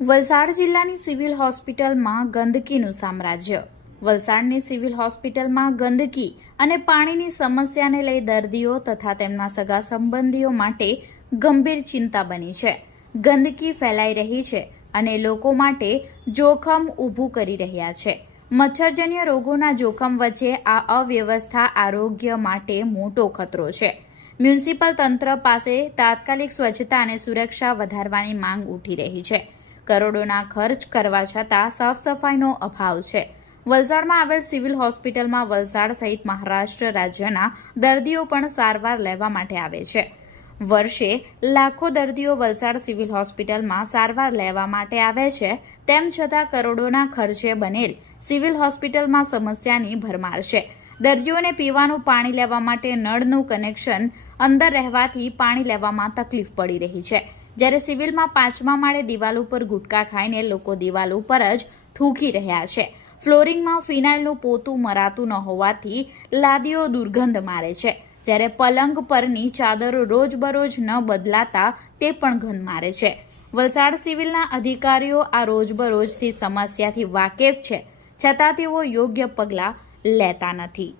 વલસાડ જિલ્લાની સિવિલ હોસ્પિટલમાં ગંદકીનું સામ્રાજ્ય. વલસાડની સિવિલ હોસ્પિટલમાં ગંદકી અને પાણીની સમસ્યાને લઈ દર્દીઓ તથા તેમના સગા સંબંધીઓ માટે ગંભીર ચિંતા બની છે. ગંદકી ફેલાઈ રહી છે અને લોકો માટે જોખમ ઊભું કરી રહ્યા છે. મચ્છરજન્ય રોગોના જોખમ વચ્ચે આ અવ્યવસ્થા આરોગ્ય માટે મોટો ખતરો છે. મ્યુનિસિપલ તંત્ર પાસે તાત્કાલિક સ્વચ્છતા અને સુરક્ષા વધારવાની માંગ ઉઠી રહી છે. કરોડોના ખર્ચ કરવા છતાં સાફ સફાઈનો અભાવ છે. વલસાડમાં આવેલ સિવિલ હોસ્પિટલમાં વલસાડ સહિત મહારાષ્ટ્ર રાજ્યના દર્દીઓ પણ સારવાર લેવા માટે આવે છે. વર્ષે લાખો દર્દીઓ વલસાડ સિવિલ હોસ્પિટલમાં સારવાર લેવા માટે આવે છે, તેમ છતાં કરોડોના ખર્ચે બનેલ સિવિલ હોસ્પિટલમાં સમસ્યાની ભરમાર છે. દર્દીઓને પીવાનું પાણી લેવા માટે નળનું કનેક્શન અંદર રહેવાથી પાણી લેવામાં તકલીફ પડી રહી છે. જ્યારે સિવિલમાં પાંચમા માળે દિવાલ ઉપર ગુટકા ખાઈને લોકો દિવાલ ઉપર જ થૂકી રહ્યા છે. ફ્લોરિંગમાં ફિનાઇલનું પોતું મરાતું ન હોવાથી લાદીઓ દુર્ગંધ મારે છે. જ્યારે પલંગ પરની ચાદરો રોજબરોજ ન બદલાતા તે પણ ગંધ મારે છે. વલસાડ સિવિલના અધિકારીઓ આ રોજબરોજથી સમસ્યાથી વાકેફ છે. છતાં તેઓ યોગ્ય પગલાં લેતા નથી.